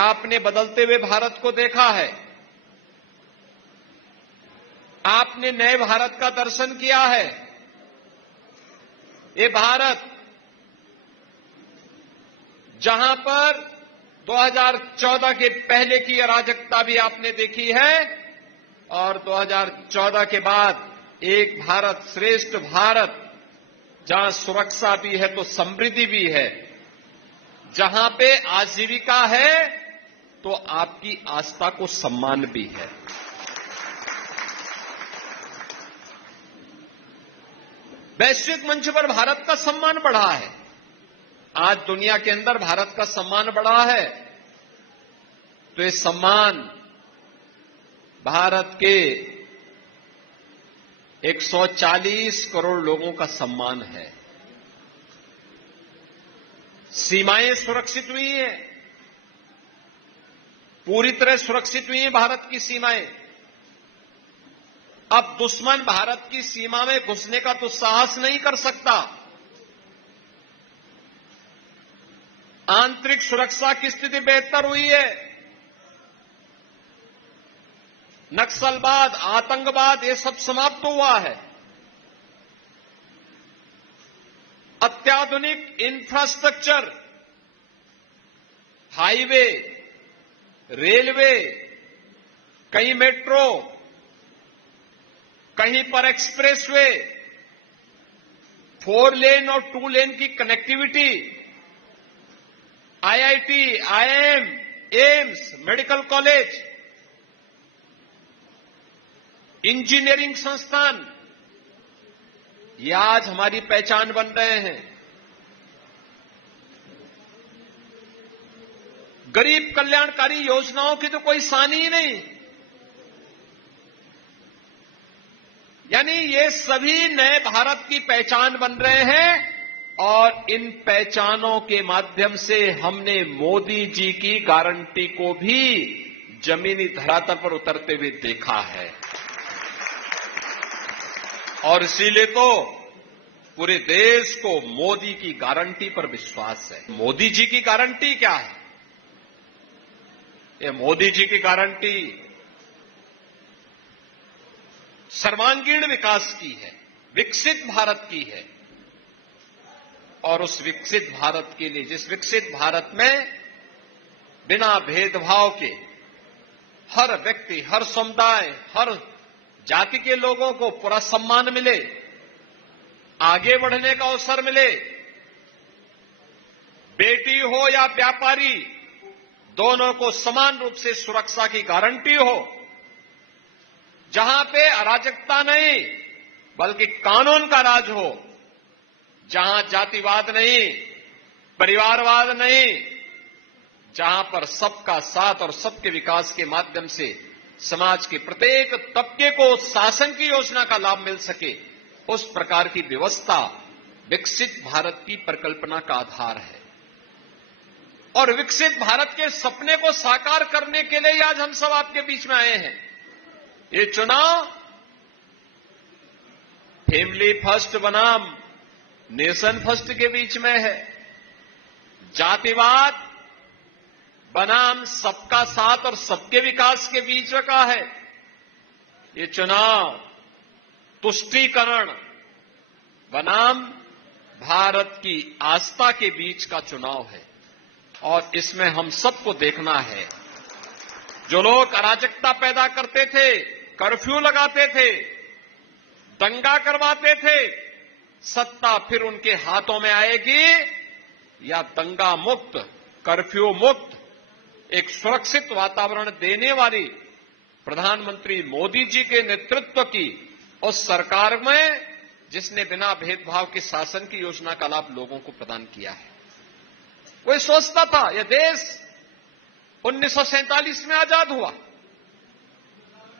आपने बदलते हुए भारत को देखा है, आपने नए भारत का दर्शन किया है। ये भारत जहां पर 2014 के पहले की अराजकता भी आपने देखी है और 2014 के बाद एक भारत श्रेष्ठ भारत, जहां सुरक्षा भी है तो समृद्धि भी है, जहां पे आजीविका है तो आपकी आस्था को सम्मान भी है। वैश्विक मंच पर भारत का सम्मान बढ़ा है। आज दुनिया के अंदर भारत का सम्मान बढ़ा है, तो ये सम्मान भारत के 140 करोड़ लोगों का सम्मान है। सीमाएं सुरक्षित हुई हैं, पूरी तरह सुरक्षित हुई हैं भारत की सीमाएं। अब दुश्मन भारत की सीमा में घुसने का तो साहस नहीं कर सकता। आंतरिक सुरक्षा की स्थिति बेहतर हुई है। नक्सलवाद, आतंकवाद, ये सब समाप्त हुआ है। अत्याधुनिक इंफ्रास्ट्रक्चर, हाईवे, रेलवे, कहीं मेट्रो, कहीं पर एक्सप्रेसवे, 4 लेन और 2 लेन की connectivity, IIT, IIM, AIIMS, medical college, engineering संस्थान, ये आज हमारी पहचान बन रहे हैं। गरीब कल्याणकारी योजनाओं की तो कोई सानी ही नहीं। यानी ये सभी नए भारत की पहचान बन रहे हैं और इन पहचानों के माध्यम से हमने मोदी जी की गारंटी को भी जमीनी धरातल पर उतरते हुए देखा है। और इसीलिए तो पूरे देश को मोदी की गारंटी पर विश्वास है। मोदी जी की गारंटी क्या है? ये मोदी जी की गारंटी सर्वांगीण विकास की है, विकसित भारत की है। और उस विकसित भारत के लिए, जिस विकसित भारत में बिना भेदभाव के हर व्यक्ति, हर समुदाय, हर जाति के लोगों को पूरा सम्मान मिले, आगे बढ़ने का अवसर मिले, बेटी हो या व्यापारी, दोनों को समान रूप से सुरक्षा की गारंटी हो, जहां पे अराजकता नहीं बल्कि कानून का राज हो, जहां जातिवाद नहीं, परिवारवाद नहीं, जहां पर सबका साथ और सबके विकास के माध्यम से समाज के प्रत्येक तबके को शासन की योजना का लाभ मिल सके, उस प्रकार की व्यवस्था विकसित भारत की परिकल्पना का आधार है। और विकसित भारत के सपने को साकार करने के लिए आज हम सब आपके बीच में आए हैं। ये चुनाव फैमिली फर्स्ट बनाम नेशन फर्स्ट के बीच में है, जातिवाद बनाम सबका साथ और सबके विकास के बीच का है। ये चुनाव तुष्टीकरण बनाम भारत की आस्था के बीच का चुनाव है। और इसमें हम सबको देखना है, जो लोग अराजकता पैदा करते थे, कर्फ्यू लगाते थे, दंगा करवाते थे, सत्ता फिर उनके हाथों में आएगी या दंगा मुक्त, कर्फ्यू मुक्त, एक सुरक्षित वातावरण देने वाली प्रधानमंत्री मोदी जी के नेतृत्व की उस सरकार में, जिसने बिना भेदभाव के शासन की योजना का लाभ लोगों को प्रदान किया है। कोई सोचता था यह देश 1947 में आजाद हुआ,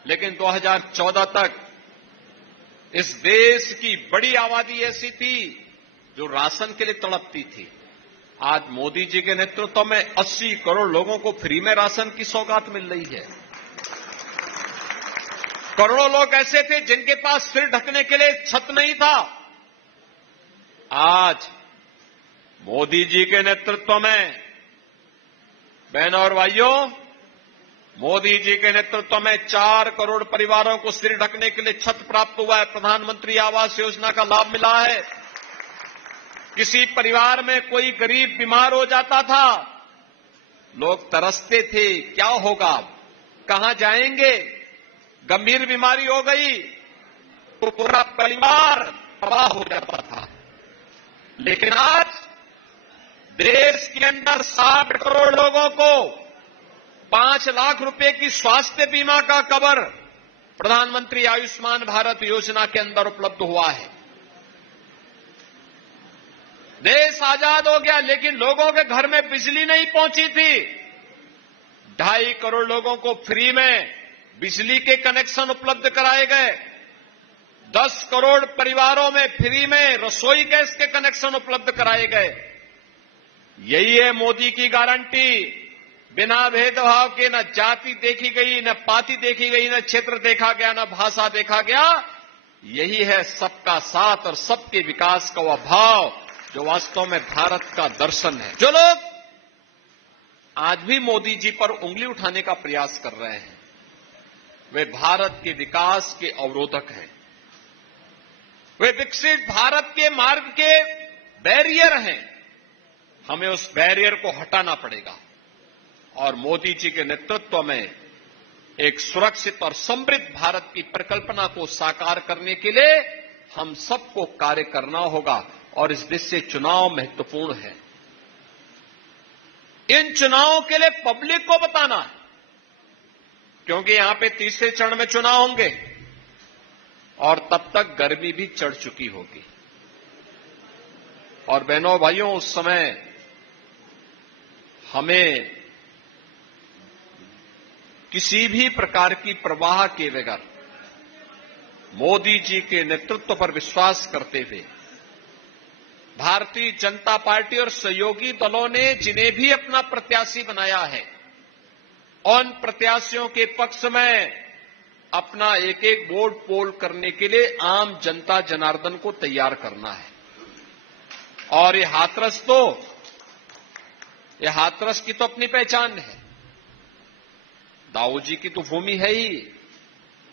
लेकिन 2014 तक इस देश की बड़ी आबादी ऐसी थी जो राशन के लिए तड़पती थी। आज मोदी जी के नेतृत्व में 80 करोड़ लोगों को फ्री में राशन की सौगात मिल रही है। करोड़ों लोग ऐसे थे जिनके पास सिर ढकने के लिए छत नहीं था। आज मोदी जी के नेतृत्व में बहनों और भाइयों, मोदी जी के नेतृत्व में 4 करोड़ परिवारों को सिर ढकने के लिए छत प्राप्त हुआ है। प्रधानमंत्री आवास योजना का लाभ मिला है। किसी परिवार में कोई गरीब बीमार हो जाता था, लोग तरसते थे, क्या होगा, कहां जाएंगे, गंभीर बीमारी हो गई तो पूरा परिवार तबाह हो जाता था। लेकिन आज देश के अंदर 60 करोड़ लोगों को 5 लाख रुपए की स्वास्थ्य बीमा का कवर प्रधानमंत्री आयुष्मान भारत योजना के अंदर उपलब्ध हुआ है। देश आजाद हो गया, लेकिन लोगों के घर में बिजली नहीं पहुंची थी। 2.5 करोड़ लोगों को फ्री में बिजली के कनेक्शन उपलब्ध कराए गए। 10 करोड़ परिवारों में फ्री में रसोई गैस के कनेक्शन उपलब्ध कराए गए। यही है मोदी की गारंटी। बिना भेदभाव के न जाति देखी गई, न पाति देखी गई, न क्षेत्र देखा गया, न भाषा देखा गया। यही है सबका साथ और सबके विकास का वह भाव जो वास्तव में भारत का दर्शन है। जो लोग आज भी मोदी जी पर उंगली उठाने का प्रयास कर रहे हैं, वे भारत के विकास के अवरोधक हैं। वे विकसित भारत के मार्ग के बैरियर हैं। हमें उस बैरियर को हटाना पड़ेगा और मोदी जी के नेतृत्व में एक सुरक्षित और समृद्ध भारत की परिकल्पना को साकार करने के लिए हम सबको कार्य करना होगा और इस देश से चुनाव महत्वपूर्ण है। इन चुनावों के लिए पब्लिक को बताना है, क्योंकि यहां पे तीसरे चरण में चुनाव होंगे और तब तक गर्मी भी चढ़ चुकी होगी। और बहनों भाइयों, उस समय हमें किसी भी प्रकार की परवाह किए बगैर मोदी जी के नेतृत्व पर विश्वास करते हुए भारतीय जनता पार्टी और सहयोगी दलों ने जिन्हें भी अपना प्रत्याशी बनाया है, उन प्रत्याशियों के पक्ष में अपना एक एक वोट पोल करने के लिए आम जनता जनार्दन को तैयार करना है। और ये हाथरस की तो अपनी पहचान है। दाऊ जी की तो भूमि है ही,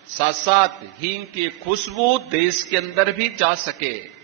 साथ साथ हींग की खुशबू देश के अंदर भी जा सके,